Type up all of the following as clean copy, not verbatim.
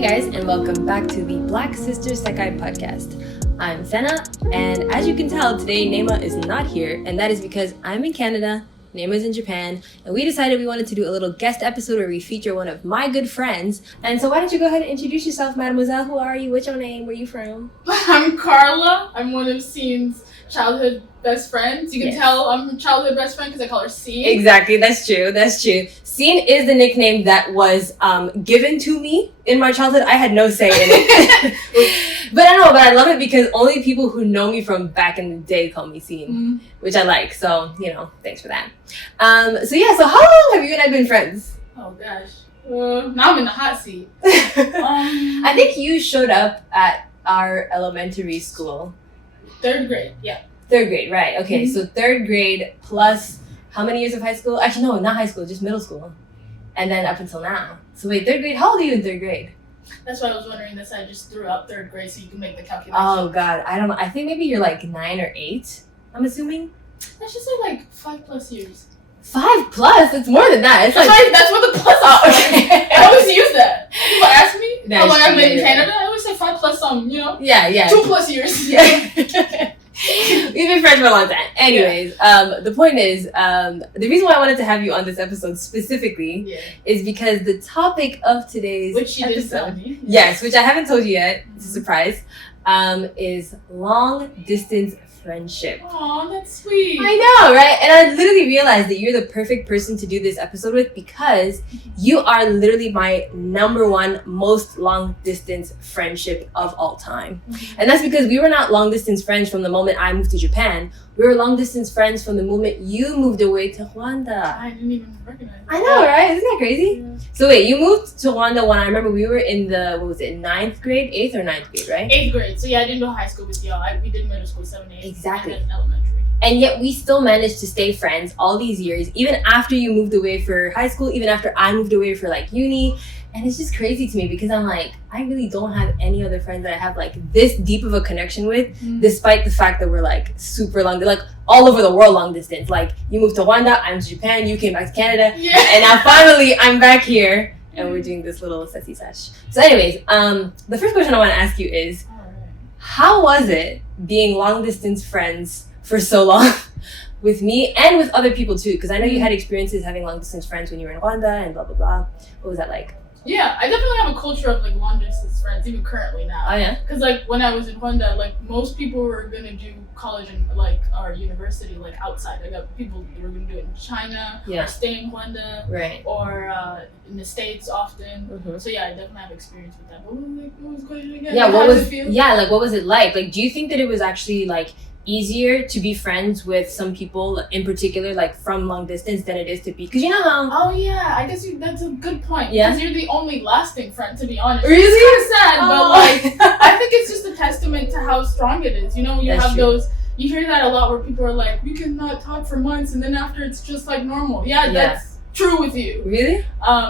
Hey guys, and welcome back to the Black Sister Sekai podcast. I'm Sena, and as you can tell, today Neema is not here, and that is because I'm in Canada, Neema is in Japan, and we decided we wanted to do a little guest episode where we feature one of my good friends. And so why don't you go ahead and introduce yourself, mademoiselle? Who are you? What's your name? Where are you from? I'm Carla. I'm one of Sene's childhood best friends. You can tell I'm her childhood best friend because I call her Sene. Exactly, that's true. Sene is the nickname that was given to me in my childhood. I had no say in it. But I love it because only people who know me from back in the day call me Sene, which I like. So, thanks for that. So how long have you and I been friends? Oh, gosh. Now I'm in the hot seat. I think you showed up at our elementary school. 3rd grade, yeah. 3rd grade, right. Okay, so 3rd grade plus how many years of high school? Actually, no, not high school, just middle school. And then up until now. So wait, 3rd grade, how old are you in 3rd grade? That's why I was wondering this. I just threw out 3rd grade so you can make the calculation. Oh, God, I don't know. I think maybe you're like 9 or 8, I'm assuming. Let's just say like 5+ years. 5 plus? It's more than that. That's what the plus is. Oh, okay. I always use that. People ask me how long I've been in true. Canada. I always say 5 plus some, Yeah. 2+ years. Yeah. We've been friends for a long time. Anyways, the point is, the reason why I wanted to have you on this episode specifically is because the topic of today's which you episode, didn't tell me. Yes, which I haven't told you yet, it's a surprise, is long distance friendship. Aw, that's sweet. I know, right? And I literally realized that you're the perfect person to do this episode with because you are literally my number one most long distance friendship of all time. And that's because we were not long distance friends from the moment I moved to Japan. We were long distance friends from the moment you moved away to Rwanda. I didn't even recognize that. I know, right? Isn't that crazy? Yeah. So wait, you moved to Rwanda when I remember we were in the, 9th grade? 8th or 9th grade, right? 8th grade. So yeah, I didn't go high school with y'all. We did middle school, 7, 8. Exactly. And then elementary. And yet we still managed to stay friends all these years, even after you moved away for high school, even after I moved away for like uni. And it's just crazy to me because I'm like, I really don't have any other friends that I have like this deep of a connection with, despite the fact that we're like super long, like all over the world long distance. Like you moved to Rwanda, I'm to Japan, you came back to Canada, and now finally I'm back here and we're doing this little sassy sash. So anyways, the first question I want to ask you is, how was it being long distance friends for so long with me and with other people too? Because I know you had experiences having long distance friends when you were in Rwanda and blah, blah, blah. What was that like? Yeah, I definitely have a culture of like long distance friends, even currently now. Oh yeah? Because like when I was in Rwanda, like most people were gonna do college and like our university like outside. I got people that were gonna do it in China, or stay in Rwanda, right, or in the States often. So yeah, I definitely have experience with that. But what was the question again? Yeah, what was it like? Like, do you think that it was actually like easier to be friends with some people in particular, like from long distance, than it is to be? Because you know how. Oh yeah, I guess that's a good point. Yeah, because you're the only lasting friend, to be honest. Really? It's kind of sad, but like I think it's just a testament to how strong it is. You know, you have those. You hear that a lot where people are like, we can not talk for months, and then after it's just like normal. Yeah, that's true with you. Really?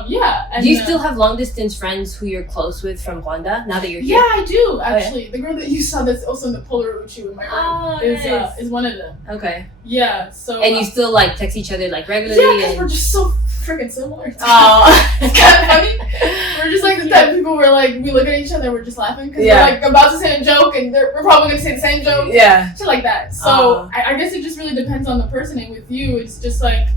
Yeah. And, do you still have long distance friends who you're close with from Rwanda now that you're here? Yeah, I do actually. The girl that you saw that's also in the Polar Uchi in my room is one of them. Okay. Yeah. So. And you still like text each other like regularly? Yeah, because we're just so freaking similar. Oh, it's kind of funny. We're just like the type of people where like we look at each other, we're just laughing because we're like about to say a joke and we're probably gonna say the same joke. Yeah. Shit like that. So I guess it just really depends on the person. And with you, it's just like.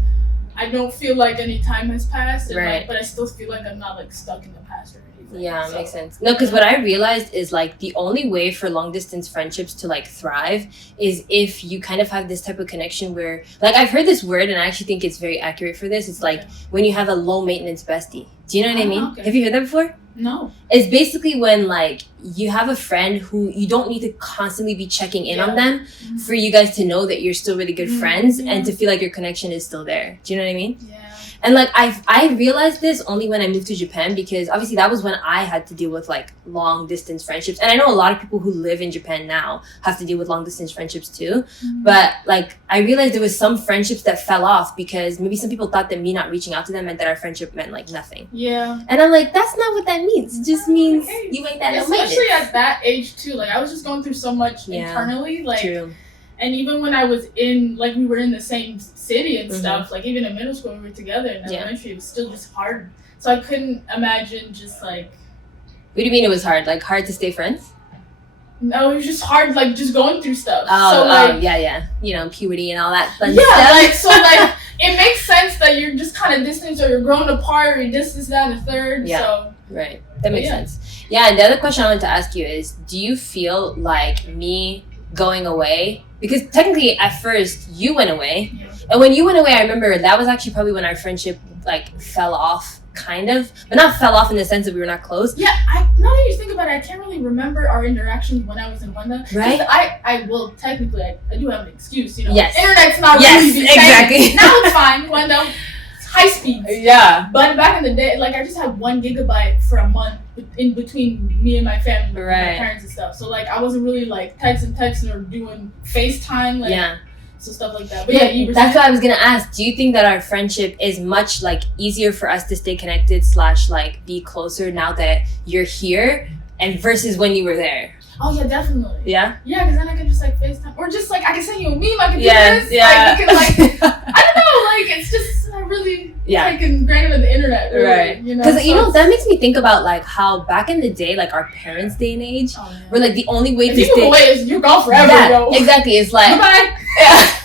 I don't feel like any time has passed, and but I still feel like I'm not like stuck in the past or anything. Yeah, makes sense. No, because what I realized is like the only way for long distance friendships to like thrive is if you kind of have this type of connection where, like, I've heard this word and I actually think it's very accurate for this. It's like when you have a low maintenance bestie. Do you know what I mean? Okay. Have you heard that before? No. It's basically when like you have a friend who you don't need to constantly be checking in on them for you guys to know that you're still really good friends and to feel like your connection is still there. Do you know what I mean? Yeah. And like I realized this only when I moved to Japan because obviously that was when I had to deal with like long distance friendships. And I know a lot of people who live in Japan now have to deal with long distance friendships too. But like I realized there was some friendships that fell off because maybe some people thought that me not reaching out to them meant that our friendship meant like nothing. Yeah. And I'm like, that's not what that means. It just means you ain't that especially at that age too. Like I was just going through so much internally. Like True. And even when I was in, like, we were in the same city and stuff, like, even in middle school, we were together in elementary, it was still just hard. So I couldn't imagine just, like, What do you mean it was hard? Like, hard to stay friends? No, it was just hard, like, just going through stuff. Yeah. You know, puberty and all that fun stuff. stuff. It makes sense that you're just kind of distant, or you're growing apart, or you're this, that, and the third. Yeah. So. Right. That makes sense. Yeah, and the other question I wanted to ask you is, do you feel like me going away, because technically at first you went away, and when you went away, I remember that was actually probably when our friendship like fell off, kind of, but not fell off in the sense that we were not close. Yeah, now that you think about it, I can't really remember our interactions when I was in Wanda. Right. I will technically, I do have an excuse, you know. Yes. Internet's not really exactly. Now it's fine. Wanda, high speeds. Yeah. But back in the day, like, I just had 1 gigabyte for a month in between me and my family, my parents and stuff. So like, I wasn't really like texting or doing FaceTime, like, so stuff like that. But yeah, that's what I was gonna ask. Do you think that our friendship is much like easier for us to stay connected / like be closer now that you're here, and versus when you were there? Oh yeah, definitely. Yeah. Yeah, because then I can just like FaceTime, or just like I can send you a meme. I can do this. Yeah. Like, you can like I don't know. Like, it's just I really like ingrained in the internet. Really, right. You know. Because you know that makes me think about like how back in the day, like our parents' day and age, were like the only way to stay. Away is you're gone forever, bro. Exactly. It's like goodbye.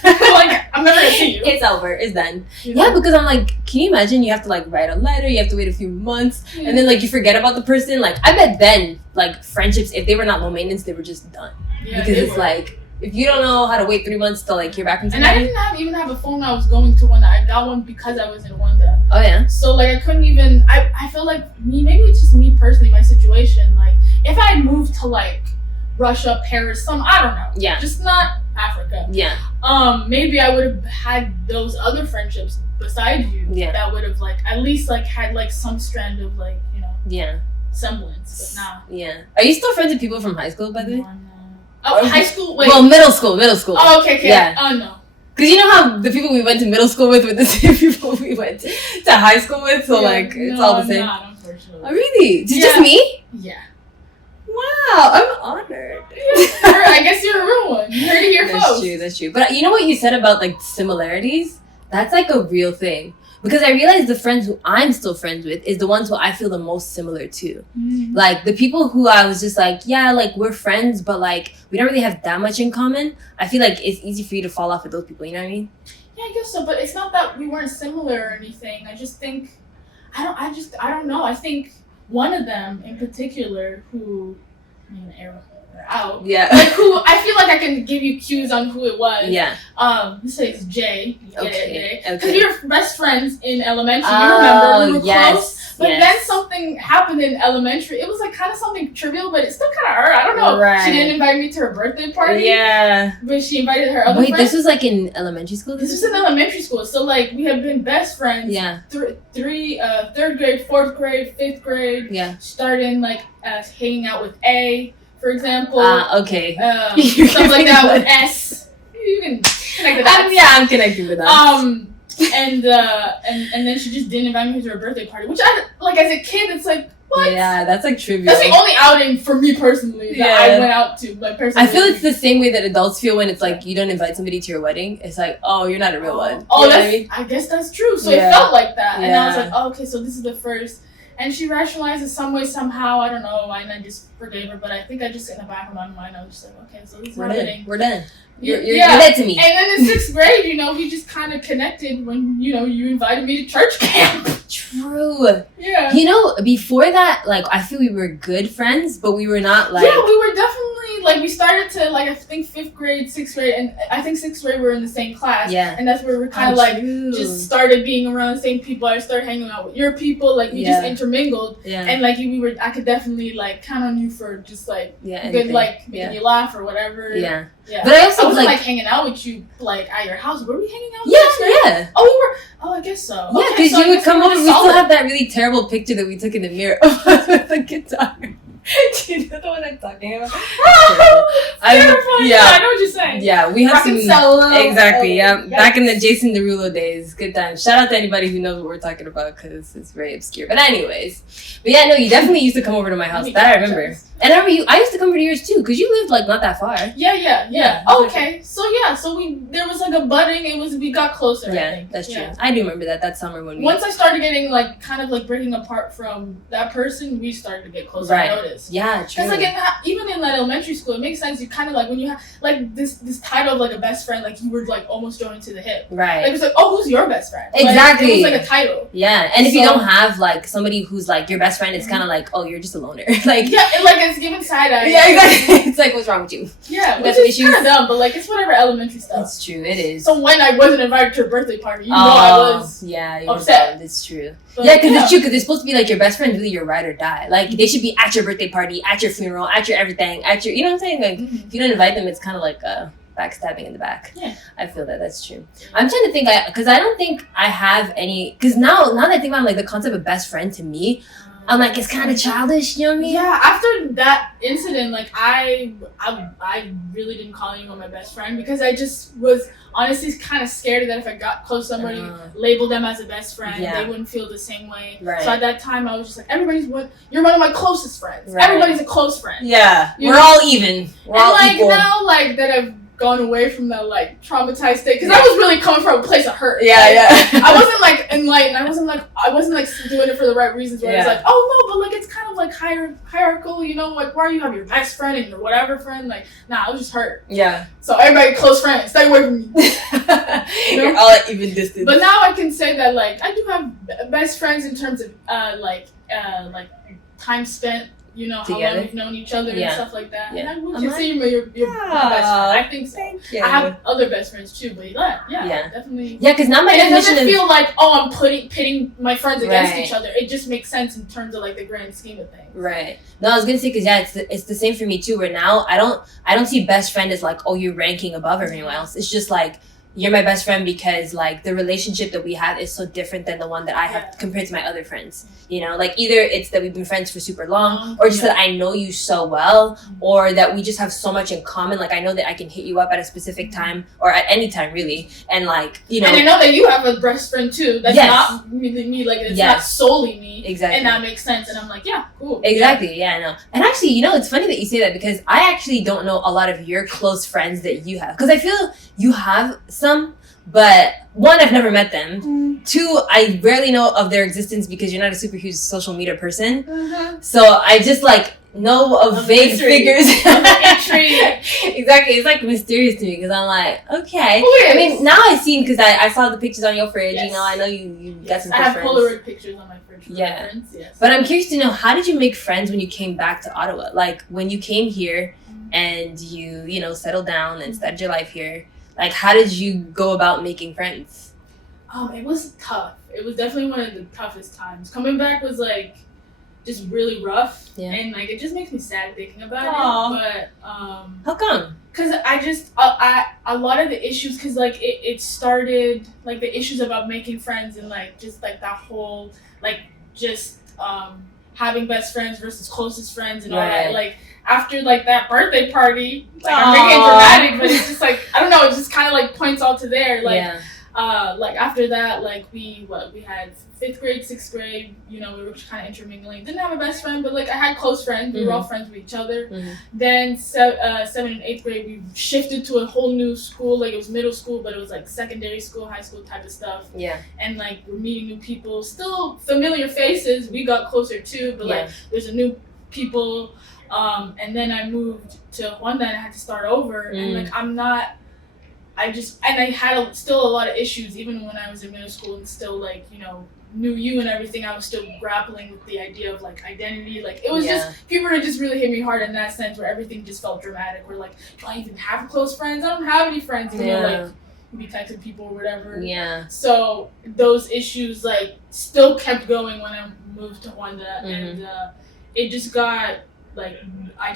Like, I'm never gonna see you. It's over. It's done. You know? Yeah, because I'm like, can you imagine? You have to like write a letter. You have to wait a few months, and then like you forget about the person. Like, I bet then like friendships, if they were not low maintenance, they were just done. Yeah, because it's like, if you don't know how to wait 3 months to like hear back from somebody. And I didn't even have a phone. I was going to Wanda. I got one because I was in Wanda. Oh yeah. So like I couldn't even. I feel like maybe it's just me personally, my situation. Like, if I had moved to like Russia, Paris, I don't know. Yeah. Just not Africa. Yeah. Maybe I would have had those other friendships beside you. Yeah. That would have like at least like had like some strand of like, you know. Yeah. Semblance, but nah. Yeah. Are you still friends with people from high school, by the way? Oh, high school? Wait. Well, middle school. Oh, okay. Yeah. Oh, no. Because you know how the people we went to middle school with were the same people we went to high school with? So, like, it's all the same. Not, unfortunately. Oh, really? Just me? Yeah. Wow, I'm honored. I guess you're a real one. You heard it here first. That's true. But you know what you said about, like, similarities? That's, like, a real thing. Because I realized the friends who I'm still friends with is the ones who I feel the most similar to. Mm-hmm. Like, the people who I was just like, yeah, like, we're friends, but, like, we don't really have that much in common. I feel like it's easy for you to fall off with those people, you know what I mean? Yeah, I guess so, but it's not that we weren't similar or anything. I just think, I don't know. I think one of them in particular who, I'm going to air her out. Yeah. Like, who, I feel like I can give you cues on who it was. Yeah. This is Jay. Okay. Because we were best friends in elementary. You remember? We were close. But then something happened in elementary. It was like kind of something trivial, but it still kind of hurt. I don't know. Right. She didn't invite me to her birthday party. Yeah. But she invited her other friends. friends. This was like in elementary school? This was in elementary school. So like we had been best friends. Yeah. Third grade, fourth grade, fifth grade. Yeah. Starting like hanging out with A, for example. Okay. Stuff like that with S. You can connect with that. I'm connected with that. And then she just didn't invite me to her birthday party, which I like as a kid. It's like, what? Yeah, that's like trivial. That's the only outing for me personally that I went out to. Like personally, I feel it's the same way that adults feel when it's like you don't invite somebody to your wedding. It's like, oh, you're not a real one. Oh, you know what I mean? I guess that's true. So it felt like that, and I was Yeah. like, oh, okay, so this is the first. And she rationalized it some way, somehow. I don't know, and I just forgave her. But I think I just in the back of my mind, I was just like, okay, so this is We're our done. wedding. We're done. You're dead to me. And then in 6th grade, you know, we just kind of connected when, you know, you invited me to church camp. True. Yeah. You know, before that, like, I feel we were good friends, but we were not, like... Yeah, we were definitely, like, we started to, like, I think 5th grade, 6th grade, and I think 6th grade we were in the same class. Yeah. And that's where we kind of, like, just started being around the same people. I started hanging out with your people. Like, we just intermingled. Yeah. And, like, I could definitely, like, count on you for just, like, anything. good, like, making you laugh or whatever. Yeah. Yeah. But I also wasn't like hanging out with you like at your house. Were we hanging out? Yeah. Oh, we were. Oh, I guess so. Yeah, because you would come over. We still have that really terrible picture that we took in the mirror of us with the guitar. Do you know the one I'm talking about? I know what you're saying. Yeah, we have some solo. Exactly. Yeah, back in the Jason Derulo days. Good times. Shout out to anybody who knows what we're talking about because it's very obscure. But anyways, but yeah, no, you definitely used to come over to my house. That I remember. And I remember I used to come to yours too, because you lived like not that far. Yeah. Okay. So there was like a budding. We got closer. Yeah, I think. That's true. I do remember that summer when once I started getting like kind of like breaking apart from that person, we started to get closer. Right. I noticed. Yeah, true. Because like even in that elementary school, it makes sense. You kind of like when you have like this title of like a best friend, like you were like almost joined to the hip. Right. Like it's like, oh, who's your best friend? Exactly. Like, it was like a title. Yeah, and if you don't have like somebody who's like your best friend, it's kind of like, oh, you're just a loner. Like and like it's given side eye. Yeah, exactly. It's like, what's wrong with you? Yeah, which is kind of dumb, but like it's whatever elementary stuff. It's true. It is. So when I wasn't invited to a birthday party, I was upset. It's true. But, because it's true. Because they're supposed to be like your best friend, really your ride or die. Like they should be at your birthday party, at your funeral, at your everything, at your. You know what I'm saying? Like if you don't invite them, it's kind of like backstabbing in the back. Yeah, I feel that's true. I'm trying to think, because I don't think I have any. Because now that I think about like the concept of best friend to me, I'm like, it's kind of childish, you know what I mean? Yeah, after that incident, like, I really didn't call anyone my best friend because I just was honestly kind of scared that if I got close to somebody, labeled them as a best friend, they wouldn't feel the same way. Right. So at that time, I was just like, you're one of my closest friends. Right. Everybody's a close friend. Yeah, we're all even. We're all equal. Now, like, that I've gone away from that like traumatized state because I was really coming from a place of hurt. I wasn't like enlightened. I wasn't like doing it for the right reasons. Where I was like, oh no, but like it's kind of like hierarchical, you know, like why you have your best friend and your whatever friend. Like, nah, I was just hurt. Yeah. So everybody close friends, stay away from me. You're all at even distance. But now I can say that like I do have best friends in terms of like time spent. You know, how long we've known each other and stuff like that. And I would consider you your best friend. I think so. Thank you. I have other best friends too, but definitely. Yeah, because now my definition it doesn't feel like, oh, I'm pitting my friends against each other. It just makes sense in terms of like the grand scheme of things. Right. No, I was gonna say because it's the same for me too. Where now I don't see best friend as like, oh, you're ranking above everyone else. It's just like, you're my best friend because like the relationship that we have is so different than the one that I have compared to my other friends. You know, like either it's that we've been friends for super long or just that I know you so well or that we just have so much in common. Like I know that I can hit you up at a specific time or at any time really. And like, you know. And I know that you have a best friend too. That's not me like it's not solely me. Exactly. And that makes sense. And I'm like, yeah, cool. Exactly. Yeah, I know. And actually, you know, it's funny that you say that because I actually don't know a lot of your close friends that you have. Because I feel you have some, but one, I've never met them. Two, I rarely know of their existence because you're not a super huge social media person. So I just like know of vague figures. Exactly. It's like mysterious to me because I'm like, okay. I mean, now I've seen because I saw the pictures on your fridge. You know, I know you got some. I have Polaroid pictures on my fridge. Yes. But I'm curious to know, how did you make friends when you came back to Ottawa? Like when you came here and you know settled down and started your life here. Like, how did you go about making friends? It was tough. It was definitely one of the toughest times. Coming back was like just really rough, and like it just makes me sad thinking about it. But how come? Because I just a lot of the issues, because like it started like the issues about making friends and like just like that whole like just having best friends versus closest friends and all that like. After like that birthday party, like I'm making it dramatic, but it's just like I don't know, it just kind of like points all to there. Like like after that, like we had 5th grade, 6th grade, you know, we were kind of intermingling. Didn't have a best friend, but like I had close friends. We were all friends with each other. Then 7th and 8th grade, we shifted to a whole new school. Like it was middle school, but it was like secondary school, high school type of stuff. Yeah. And like we're meeting new people, still familiar faces. We got closer too, but like there's a new people. And then I moved to Rwanda and I had to start over. And like I had still a lot of issues even when I was in middle school and still like, you know, knew you and everything. I was still grappling with the idea of like identity. Like it was just, people were just really hit me hard in that sense where everything just felt dramatic. Where like, do I even have close friends? I don't have any friends, even though like we texted people or whatever. Yeah. So those issues like still kept going when I moved to Rwanda and it just got like I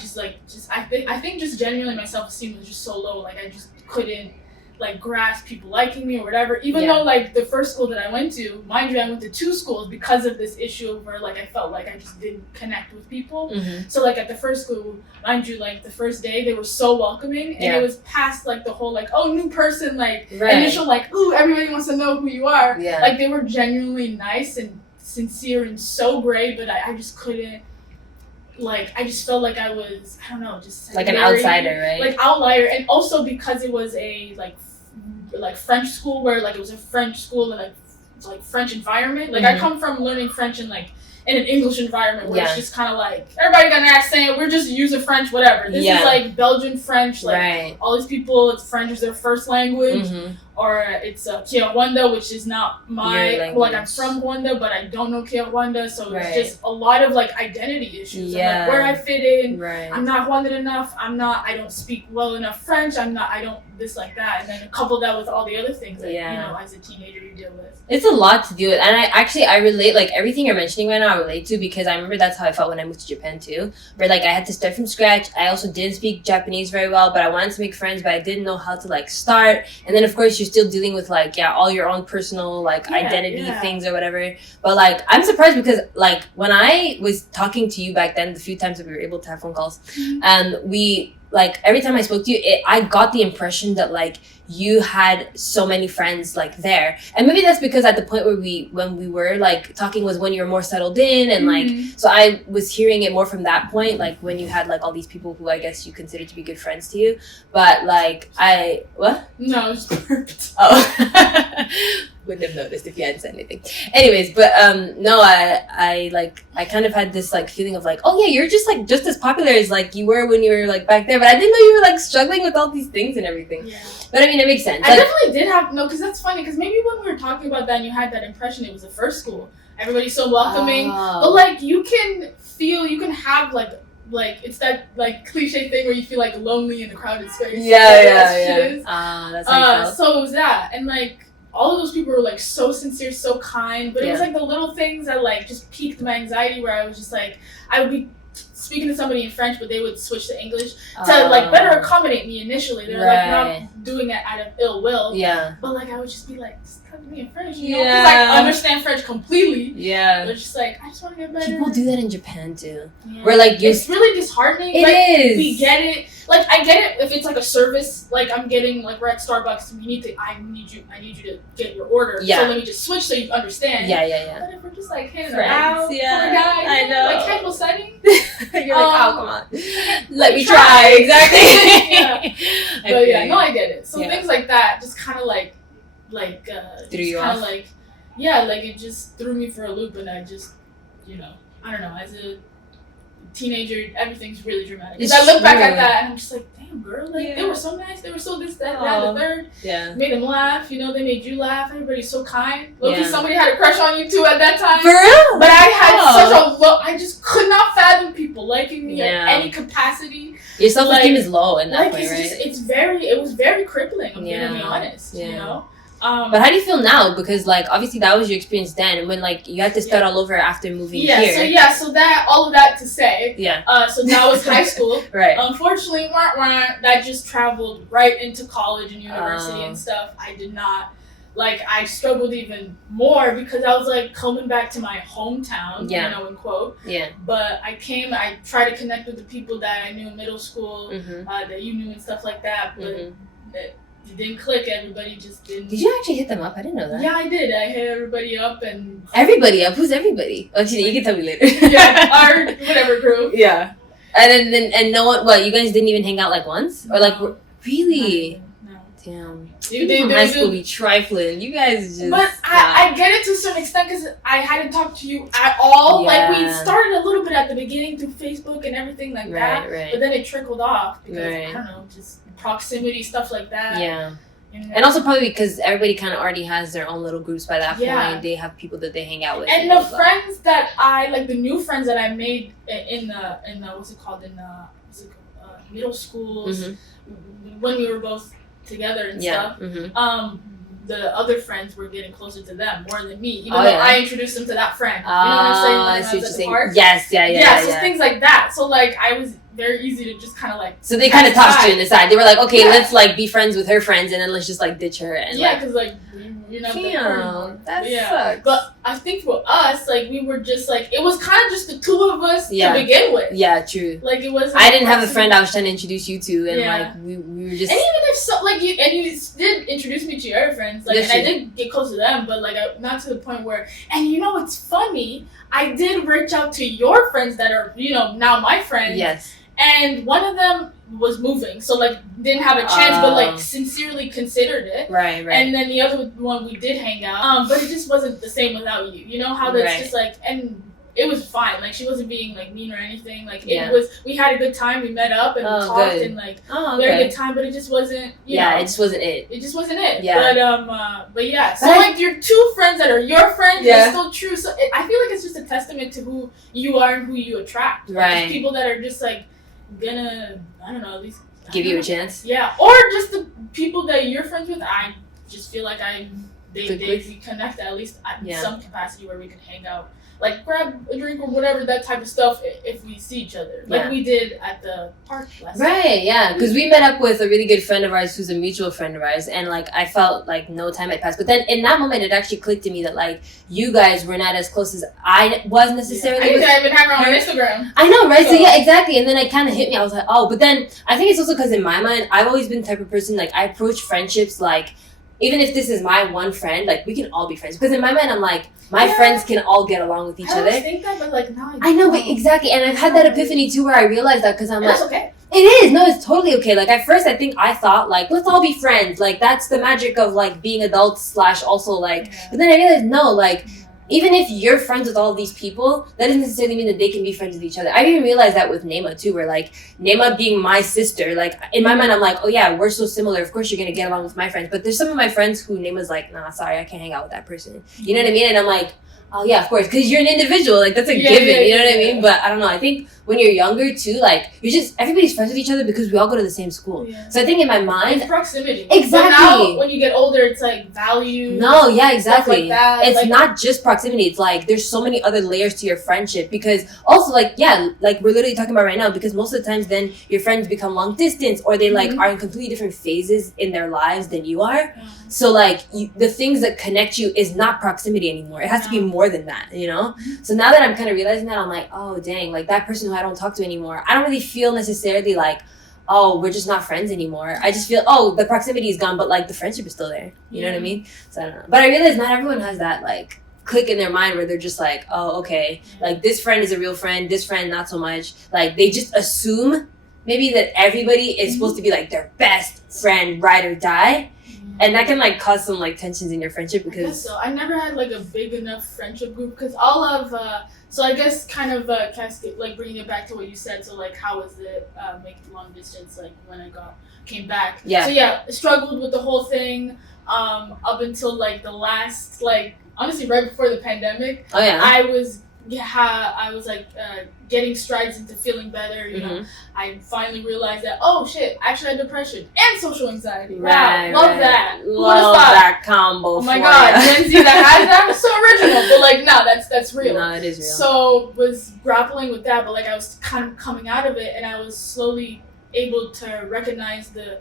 think just genuinely my self-esteem was just so low. Like I just couldn't like grasp people liking me or whatever. Even though like the first school that I went to, mind you, I went to 2 schools because of this issue of where like I felt like I just didn't connect with people. So like at the first school, mind you, like the first day they were so welcoming and it was past like the whole like, oh, new person, like initial like, ooh, everybody wants to know who you are. Like they were genuinely nice and sincere and so great, but I just couldn't like, I just felt like I was, I don't know, just like an outsider, right? Like outlier, and also because it was a like French school where like it was a French school and like French environment. Like I come from learning French in an English environment where it's just kind of like everybody got an accent. We're just using French, whatever. This is like Belgian French. Like all these people, it's French is their first language, or it's Kinyarwanda, which is not my like I'm from Rwanda, but I don't know Kinyarwanda, so it's just a lot of like identity issues. And, like, where I fit in. I'm not Rwandan enough. I don't speak well enough French. I don't this like that, and then couple that with all the other things that you know as a teenager you deal with. It's a lot to deal with, and I relate, like everything you're mentioning right now I relate to, because I remember that's how I felt when I moved to Japan too, where like I had to start from scratch. I also didn't speak Japanese very well, but I wanted to make friends, but I didn't know how to like start. And then of course you're still dealing with like all your own personal like identity things or whatever. But like I'm surprised because like when I was talking to you back then, the few times that we were able to have phone calls, we like every time I spoke to you, I got the impression that like you had so many friends like there, and maybe that's because at the point when we were like talking was when you were more settled in, and like so I was hearing it more from that point, like when you had like all these people who I guess you consider to be good friends to you. But like No, it's perfect. Wouldn't have noticed if you hadn't said anything. Anyways, but no, I kind of had this like feeling of like, oh yeah, you're just like just as popular as like you were when you were like back there, but I didn't know you were like struggling with all these things and everything. Yeah. But I mean, it makes sense. I definitely did have because that's funny, because maybe when we were talking about that and you had that impression it was the first school, everybody's so welcoming, but like you can have like it's that like cliche thing where you feel like lonely in a crowded space. That's how you felt. So it was that, and like all of those people were like so sincere, so kind, but it was like the little things that like just piqued my anxiety, where I was just like, I would be speaking to somebody in French, but they would switch to English to like better accommodate me initially. They were like not doing it out of ill will. Yeah. But like I would just be like, just talk to me in French, you know, because I understand French completely. Yeah. But just like I just want to get better. People do that in Japan too. Yeah. Where like it's really disheartening. It like, is. We get it. Like I get it if it's like a service. Like I'm getting like we're at Starbucks. I need you to get your order. Yeah. So let me just switch so you understand. Yeah. But if we're just like hanging out, poor guy, I know, like casual setting. You're like, oh come on, let me try. Exactly. But yeah, no, I get it. So things like that just kind of like threw you off. Like like it just threw me for a loop, and I just I don't know, as a teenager everything's really dramatic. Because I look back at that and I'm just like, damn girl, like they were so nice, they were so this, that, the third. Yeah. Made them laugh, they made you laugh, everybody's so kind. Look, somebody had a crush on you too at that time. For real? But I had I just could not fathom people liking me at any capacity. Your self-esteem is low in that way, right? It was very crippling, I'm gonna be honest, you know? But how do you feel now? Because like obviously that was your experience then, and when like you had to start all over after moving here. So that all of that to say. So now it's high school. Right. Unfortunately, that just traveled right into college and university and stuff. I did not I struggled even more because I was like coming back to my hometown, in quote. Yeah. But I tried to connect with the people that I knew in middle school, that you knew and stuff like that, but. It didn't click. Everybody just didn't. Did you actually hit them up? I didn't know that. Yeah, I did. I hit everybody up and. Everybody up? Who's everybody? Actually, you can tell me later. Our whatever group. Yeah, and then no one. What, you guys didn't even hang out like once, or like really? No. Damn. In high school be trifling. You guys just. But I get it to a certain extent because I hadn't talked to you at all. Yeah. Like we started a little bit at the beginning through Facebook and everything like that. Right. But then it trickled off because I don't know, just proximity, stuff like that. Yeah. And also probably because everybody kind of already has their own little groups by that point. They have people that they hang out with. And the friends that the new friends that I made in the middle school, when we were both together and stuff, the other friends were getting closer to them more than me, even though I introduced them to that friend. You know what I'm saying? Like, I see what you're saying. Yes, so things like that. So like I was very easy to just kind of like. So they kind of tossed you in the side. They were like, okay, let's like be friends with her friends, and then let's just like ditch her and. Yeah, because like we you're not that anymore. That sucks. But I think for us, like, we were just like, it was kind of just the two of us to begin with. Yeah, true. Like, it wasn't. I didn't have a friend I was trying to introduce you to, and like we were just. And even if so, like you did introduce me to your other friends, like, and I did get close to them, but like not to the point where. And you know what's funny? I did reach out to your friends that are, you know, now my friends. Yes. And one of them was moving, so like didn't have a chance, but like sincerely considered it. Right. And then the other one we did hang out, but it just wasn't the same without you. You know how that's just like, and it was fine. Like, she wasn't being like mean or anything. Like, it was. We had a good time. We met up and we talked and like we had a good time. But it just wasn't. You know, it just wasn't it. It just wasn't it. Yeah. But yeah. So like your two friends that are your friends are still true. So I feel like it's just a testament to who you are and who you attract. Right. Like, people that are just like gonna, I don't know, at least give you a chance. Yeah. Or just the people that you're friends with. I just feel like we connect at least in some capacity where we can hang out. Like, grab a drink or whatever, that type of stuff, if we see each other. Like we did at the park last night. Right, yeah. Because we met up with a really good friend of ours who's a mutual friend of ours. And, like, I felt like no time had passed. But then in that moment, it actually clicked to me that, like, you guys were not as close as I was necessarily. I didn't even have her on Instagram. I know, right? So, yeah, exactly. And then it kind of hit me. I was like, oh. But then I think it's also because in my mind, I've always been the type of person, like, I approach friendships, like, even if this is my one friend, like, we can all be friends. Because in my mind, I'm like, my friends can all get along with each other. I think that, but like, now I know, but exactly. And I've had that epiphany too where I realized that because I'm like, that's okay. It is. No, it's totally okay. Like, at first, I thought, like, let's all be friends. Like, that's the magic of, like, being adults / also, like, but then I realized, no, like, even if you're friends with all these people, that doesn't necessarily mean that they can be friends with each other. I even realized that with Neema too, where like Neema being my sister, like in my mind I'm like, oh yeah, we're so similar. Of course you're gonna get along with my friends. But there's some of my friends who Neema's like, nah, sorry, I can't hang out with that person. You know what I mean? And I'm like, oh yeah, of course, because you're an individual. Like that's a given. You know what I mean? But I don't know. I think when you're younger too, like everybody's friends with each other because we all go to the same school. Yeah. So I think in my mind, it's proximity. Exactly. But now when you get older, it's like value. No, yeah, exactly. Like that. It's like, not just proximity. It's like there's so many other layers to your friendship because also like like we're literally talking about right now because most of the times then your friends become long distance or they like are in completely different phases in their lives than you are. So like the things that connect you is not proximity anymore. It has to be more than that, you know? So now that I'm kind of realizing that, I'm like, oh dang, like that person who I don't talk to anymore, I don't really feel necessarily like, oh, we're just not friends anymore. I just feel, oh, the proximity is gone, but like the friendship is still there. You know what I mean? So I don't know. But I realize not everyone has that like click in their mind where they're just like, oh, okay, like this friend is a real friend, this friend not so much. Like they just assume maybe that everybody is supposed to be like their best friend, ride or die. And that can like cause some like tensions in your friendship because. I guess so. I never had like a big enough friendship group because all of so I guess kind of cascade, like bringing it back to what you said. So like how was it making long distance like when I came back? Yeah. So yeah, struggled with the whole thing up until like the last like honestly right before the pandemic. Oh yeah. I was like getting strides into feeling better. You know, I finally realized that I actually had depression and social anxiety. Right, wow, love that. Love that combo. Oh my god, Gen Z that has that was so original. But like, no, that's real. No, it is real. So was grappling with that, but like I was kind of coming out of it, and I was slowly able to recognize there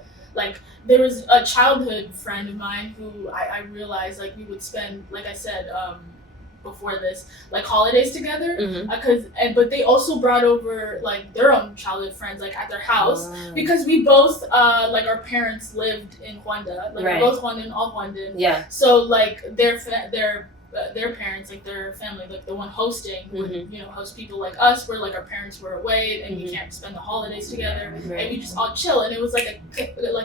was a childhood friend of mine who I realized like we would spend, like I said, before this, like holidays together, but they also brought over like their own childhood friends like at their house because we both like our parents lived in Huanda, like we're both Huandan, all Huandan. Yeah. So like their parents, like their family, like the one hosting would host people like us where like our parents were away and we can't spend the holidays together and we just all chill, and it was like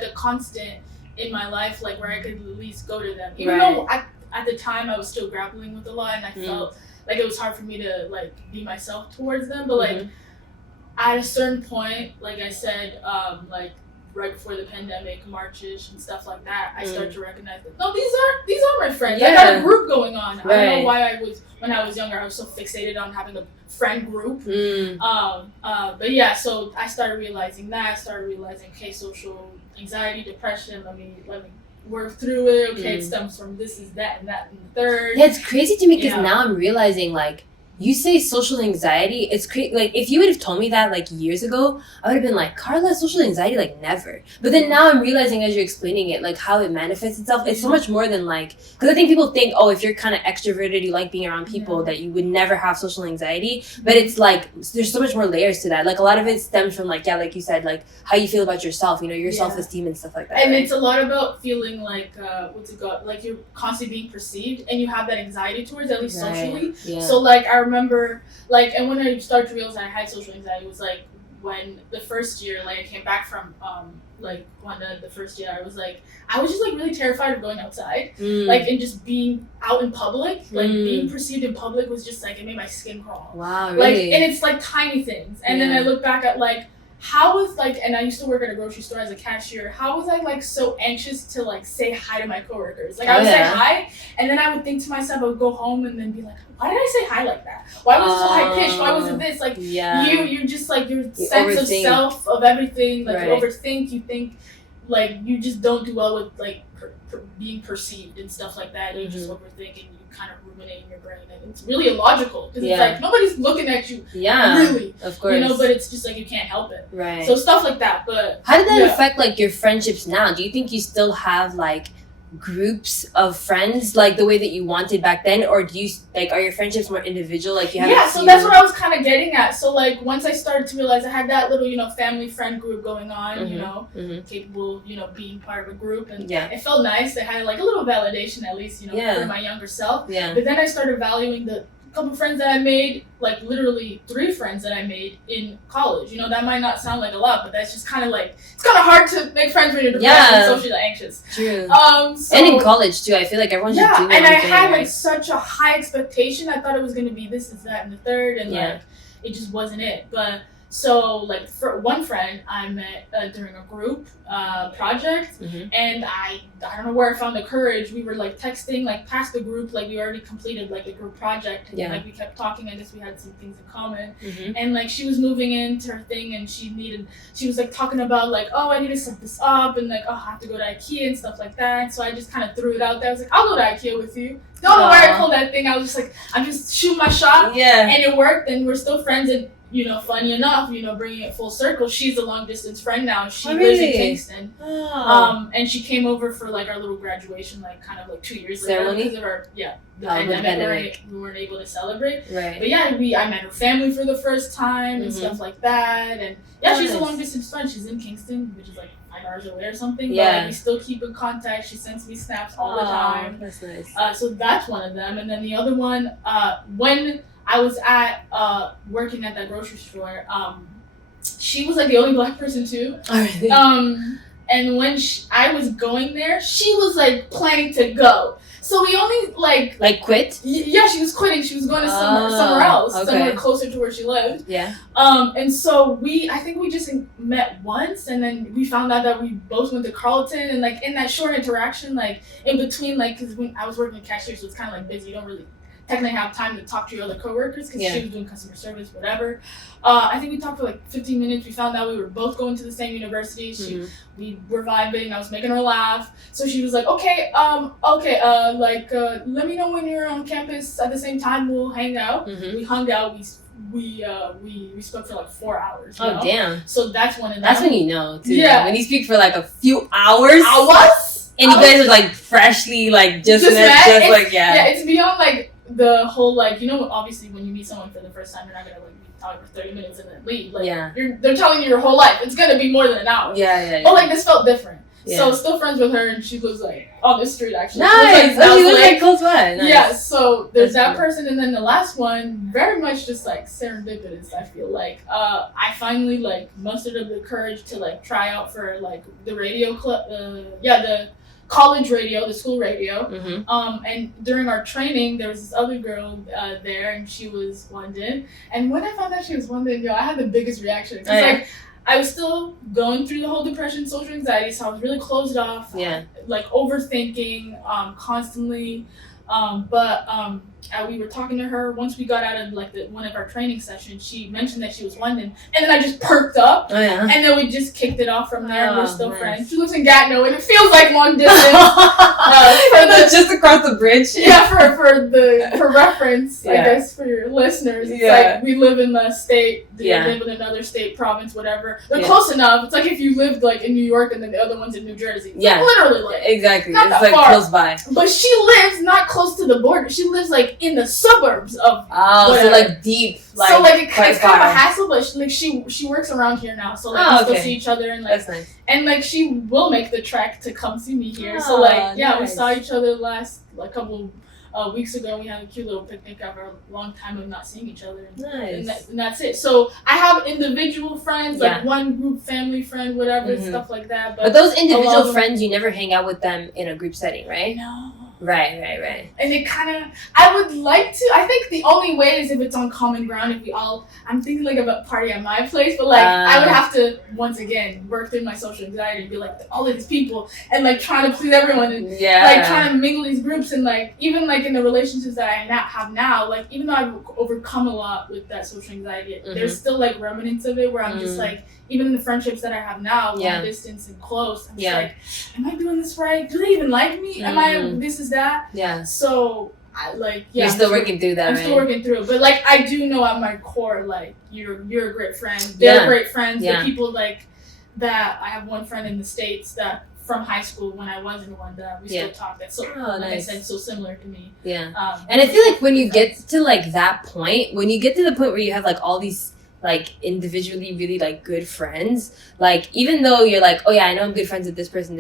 a constant in my life like where I could at least go to them even though at the time I was still grappling with a lot and I felt like it was hard for me to like be myself towards them, but like at a certain point, like I said, like right before the pandemic, March-ish and stuff like that, I started to recognize that no, these are my friends. I got a group going on. I don't know why when I was younger I was so fixated on having a friend group. But yeah, so I started realizing okay, social anxiety, depression, let me work through it. Okay, it stems from this is that and that and the third. Yeah, it's crazy to me because now I'm realizing like you say social anxiety, it's like if you would have told me that like years ago, I would have been like, Carla, social anxiety, like never. But then now I'm realizing as you're explaining it, like how it manifests itself, it's so much more than like, because I think people think, oh, if you're kind of extroverted, you like being around people, that you would never have social anxiety. But it's like there's so much more layers to that. Like a lot of it stems from like, like you said, like how you feel about yourself, you know, your self-esteem and stuff like that. And right? it's a lot about feeling like what's it called, like you're constantly being perceived and you have that anxiety towards, at least socially. So like I remember like, and when I started to realize I had social anxiety was like when the first year, like I came back from like one of the first year, I was just like really terrified of going outside, like, and just being out in public, like being perceived in public was just like, it made my skin crawl. Wow, really? Like, and it's like tiny things, and then I look back at like, how was like, and I used to work at a grocery store as a cashier, how was I like so anxious to like say hi to my coworkers? Like I would say hi, and then I would think to myself, I would go home and then be like, why did I say hi like that? Why was it so high pitched? Why was it this? Like you just like your sense of self, of everything, like you overthink, you think like you just don't do well with like being perceived and stuff like that. You just overthink and you kind of ruminate in your brain, and it's really illogical because it's like nobody's looking at you, really, of course, you know. But it's just like you can't help it, right? So stuff like that. But how did that affect like your friendships now? Do you think you still have like groups of friends like the way that you wanted back then, or do you like, are your friendships more individual, like you have so that's what I was kind of getting at. So like once I started to realize I had that little, you know, family friend group going on, you know, capable, you know, being part of a group, and it felt nice. I had like a little validation, at least, you know, for my younger self. But then I started valuing the couple friends that I made, like literally 3 friends that I made in college. You know, that might not sound like a lot, but that's just kind of like, it's kind of hard to make friends when you're depressed and socially anxious. True. So, and in college too, I feel like everyone's just doing and I had like such a high expectation. I thought it was going to be this, is that, and the third, and like it just wasn't it. But so like for one friend I met during a group project, and I don't know where I found the courage. We were like texting like past the group, like we already completed like the group project, and like we kept talking. I guess we had some things in common, and like she was moving into her thing, and she was like talking about like, oh, I need to set this up, and like, oh, I have to go to IKEA and stuff like that. So I just kind of threw it out there. I was like, I'll go to IKEA with you. Don't know where I pulled that thing. I was just like, I'm just shooting my shot, and it worked, and we're still friends. And you know, funny enough, you know, bringing it full circle, she's a long distance friend now. She lives in Kingston. And she came over for like our little graduation, like kind of like 2 years later because of our the pandemic. We weren't able to celebrate. Right. But I met her family for the first time and stuff like that. And she's a long distance friend. She's in Kingston, which is like 5 hours away or something. But like, we still keep in contact. She sends me snaps all the time. That's nice. So that's one of them. And then the other one, when I was at working at that grocery store, she was like the only Black person too. Oh, really? And when I was going there, she was like planning to go. So we only like quit? Yeah, she was quitting. She was going to somewhere else, somewhere closer to where she lived. Yeah. And so I think we just met once, and then we found out that we both went to Carleton, and like in that short interaction, like in between, like because when I was working cashier, so it's kind of like busy. You don't really technically have time to talk to your other coworkers because she was doing customer service, whatever. I think we talked for like 15 minutes. We found out we were both going to the same university. We were vibing. I was making her laugh. So she was like, okay, let me know when you're on campus at the same time. We'll hang out. We hung out. We spoke for like 4 hours. Oh, damn. So that's one of them. That's when you know, too. Yeah. When you speak for like a few hours. And you guys are like freshly like just met. Like, yeah, it's beyond like the whole like, you know, obviously when you meet someone for the first time, you're not gonna like be talking for 30 minutes and then leave. Like they're telling you your whole life. It's gonna be more than an hour. But like this felt different. So still friends with her, and she lives like on the street actually. Nice. She lives like close by. Nice. Yeah. So there's that person, and then the last one, very much just like serendipitous. I feel like I finally like mustered up the courage to like try out for like the radio club. The college radio, the school radio. And during our training, there was this other girl there, and she was London. And when I found out she was London, I had the biggest reaction. Cause like I was still going through the whole depression, social anxiety, so I was really closed off. Like overthinking constantly. But we were talking to her once we got out of like one of our training sessions. She mentioned that she was London, and then I just perked up. Oh yeah. And then we just kicked it off from there. And we're still friends. She lives in Gatineau, and it feels like long distance. Just across the bridge. Yeah, for reference, I guess for your listeners, it's like we live in the state. They live in another state, province, whatever. They're close enough. It's like if you lived like in New York and then the other one's in New Jersey. It's like, literally like exactly. Not it's that like far. close by. But she lives not close to the border. She lives like in the suburbs of. So like deep. Like, so like it's kind of a hassle, but she works around here now, so like we still see each other and like that's nice. And like she will make the trek to come see me here. So like nice. We saw each other last like couple weeks ago. We had a cute little picnic after a long time of not seeing each other. Nice. And that's it. So I have individual friends, like one group family friend, whatever, stuff like that. But those individual friends, you never hang out with them in a group setting, right? No. Right. And it kind of, I would like to, I think the only way is if it's on common ground, if we all, I'm thinking like of a party at my place, but like I would have to, once again, work through my social anxiety and be like, all of these people, and like trying to please everyone, and like trying to mingle these groups, and like, even like in the relationships that I have now, like even though I've overcome a lot with that social anxiety, there's still like remnants of it where I'm just like, even in the friendships that I have now, long distance and close, I'm just like, am I doing this right? Do they even like me? Am I this is that? Yeah. So I like You're still working through that. I'm still working through it, but like I do know at my core, like you're a great friend. They're great friends. The people like that. I have one friend in the States that from high school when I was in Rwanda, we still talk. That's so like I said, so similar to me. Yeah. And I feel like when you get to like that point, when you get to the point where you have like all these like individually really like good friends, like even though you're like, oh yeah, I know I'm good friends with this person,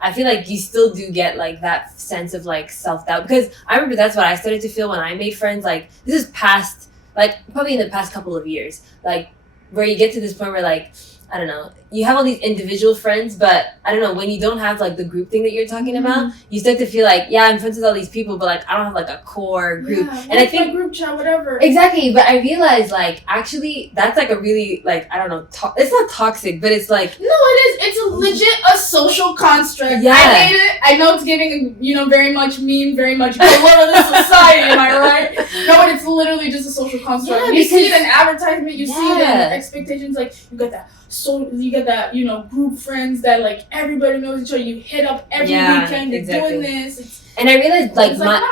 I feel like you still do get like that sense of like self-doubt, because I remember that's what I started to feel when I made friends. Like this is past, like probably in the past couple of years, like where you get to this point where like, I don't know, you have all these individual friends, but I don't know, when you don't have like the group thing that you're talking about, you start to feel like, yeah, I'm friends with all these people, but like I don't have like a core group. And I think group chat, whatever. Exactly, but I realized like actually that's like a really like, I don't know, it's not toxic, but it's like, no, it is. It's legit a social construct. Yeah. I hate it. I know it's giving very much meme, very much the society. Am I right? No, but it's literally just a social construct. You see it in advertisement. You see it in expectations. Like you get that. So you get that, group friends that like everybody knows each other. You hit up every weekend. You're doing this. And I realized like not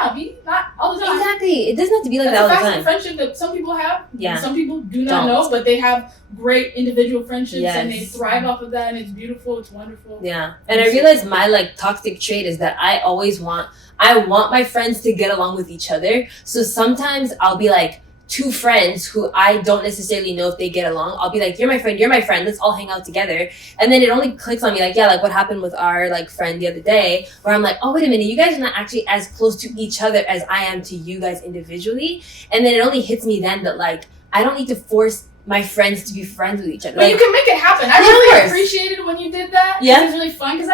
all the time. Exactly. It doesn't have to be like that all the time. That's a friendship that some people have. Yeah. Some people do not know, but they have great individual friendships and they thrive off of that, and it's beautiful. It's wonderful. Yeah. And I realized my like toxic trait is that I want my friends to get along with each other. So sometimes I'll be like, two friends who I don't necessarily know if they get along, I'll be like, you're my friend, let's all hang out together. And then it only clicks on me like, like what happened with our like friend the other day, where I'm like, oh wait a minute, you guys are not actually as close to each other as I am to you guys individually. And then it only hits me then that like I don't need to force my friends to be friends with each other. But like, you can make it happen. I really appreciated when you did that. Yeah. It was really fun, because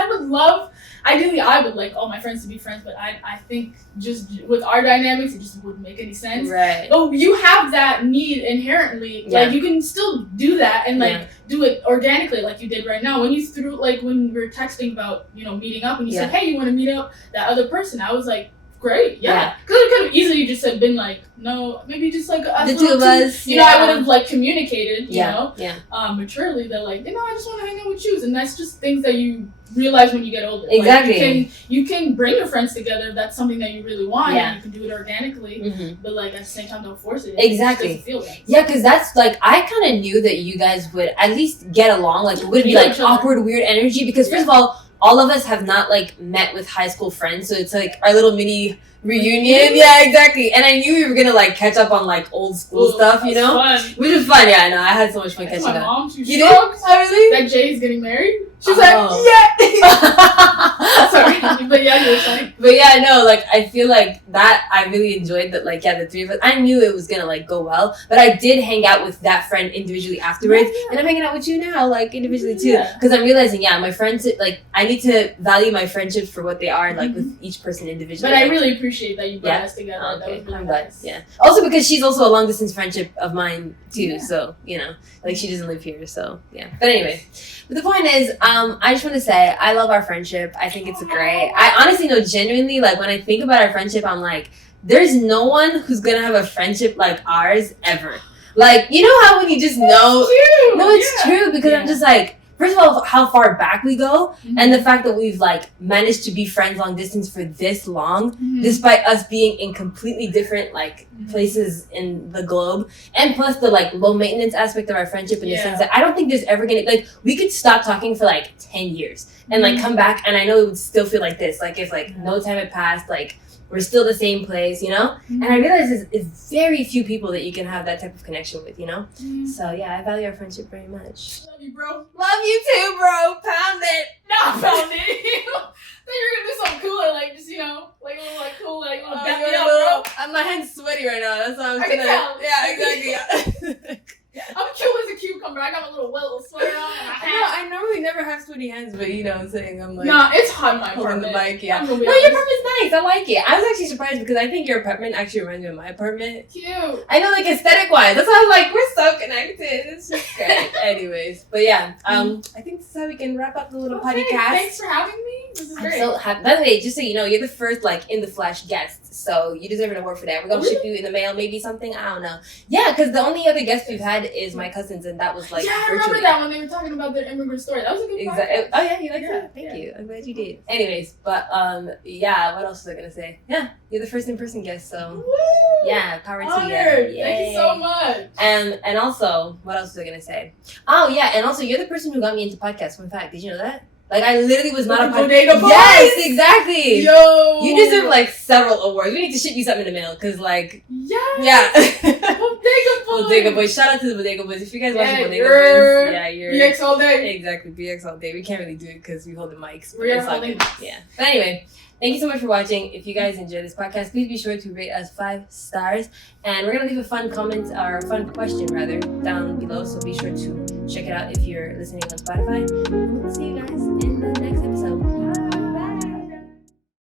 ideally, I would like all my friends to be friends, but I think just with our dynamics, it just wouldn't make any sense. Right. Oh, you have that need inherently. Yeah. Like, you can still do that and, like, do it organically like you did right now. When when we were texting about, meeting up, and you said, hey, you want to meet up that other person? I was like, great, yeah. Because it could have easily just have been like, no, maybe just like us, the two of us. I would have like communicated, maturely that like, I just want to hang out with you, and that's just things that you realize when you get older. Exactly. Like, you can bring your friends together if that's something that you really want, and you can do it organically. But like at the same time, don't force it. Exactly. It feel right. Yeah, because that's like I kind of knew that you guys would at least get along. Like it wouldn't be like awkward, weird energy. Because first of all of us have not like met with high school friends, so it's like our little mini reunion. Yeah, exactly. And I knew we were gonna like catch up on like old school stuff, which was fun. Yeah, I know. I had so much fun catching up. My mom, she was shocked. Oh, really? That Jay's getting married. She's like, sorry, but yeah, you were saying. But yeah, no, like I feel like that I really enjoyed that. Like the three of us. I knew it was gonna like go well, but I did hang out with that friend individually afterwards, and I'm hanging out with you now, like individually too, because I'm realizing, my friends, like I need to value my friendships for what they are, like with each person individually. But I really appreciate that you brought us together. Okay. That was really nice. Yeah. Also because she's also a long distance friendship of mine too, so like she doesn't live here, so yeah. But anyway, but the point is, I just want to say I love our friendship. I think it's great. I honestly know genuinely, like when I think about our friendship, I'm like, there's no one who's gonna have a friendship like ours ever. Like, you know how when you just know... Cute. No, it's true, because I'm just like, first of all, how far back we go, and the fact that we've like managed to be friends long distance for this long, despite us being in completely different like places in the globe, and plus the like low maintenance aspect of our friendship in the sense that I don't think there's ever gonna, like, we could stop talking for like 10 years and like come back, and I know it would still feel like this, like if like no time had passed, like we're still the same place, you know? And I realize it's very few people that you can have that type of connection with, you know? So yeah, I value our friendship very much. Love you, bro. Love you too, bro. Pound it. Not pound it. Then you're gonna do something cooler, like just, you know, like a little like cool, like a little dap me up, bro. My hand's sweaty right now. That's why I'm I can tell. Yeah, exactly. I'm cute as a cucumber. I got a little sweater on and a hat. I normally never have sweaty hands, but you know what I'm saying? I'm like... Nah, it's hot in my holding apartment. the mic, yeah. No, your apartment's nice. I like it. I was actually surprised because I think your apartment actually reminds me of my apartment. Cute. I know, like, aesthetic-wise. That's why I was like, we're so connected. It's just great. Anyways, but yeah, I think this is how we can wrap up the little podcast. Thanks for having me. This is great. I'm so happy. By the way, just so you know, you're the first, like, in the flash guest, so you deserve an award for that. We're gonna ship you in the mail, maybe something. I don't know. Yeah, because the only other guest we've had is my cousins, and that was like I remember that when they were talking about their immigrant story. That was a good podcast. Oh yeah, you like that? Thank you. I'm glad you did. Anyways, but yeah, what else was I gonna say? Yeah, you're the first in-person guest, so woo! Yeah, power to you. Honored. Thank you so much. And also, what else was I gonna say? Oh yeah, and also you're the person who got me into podcasts. Fun fact, did you know that? Like, I literally was not a podcast. Yes, exactly. Yo, you deserve like several awards. We need to ship you something in the mail because, like, yeah. Bodega Boys. Shout out to the Bodega Boys. If you guys watch the Bodega Boys, you're BX all day. Exactly, BX all day. We can't really do it because we hold the mics. We are holding mics. Yeah. But anyway, thank you so much for watching. If you guys enjoyed this podcast, please be sure to rate us 5 stars. And we're gonna leave a fun comment or a fun question rather down below. So be sure to check it out if you're listening on Spotify. And we'll see you guys.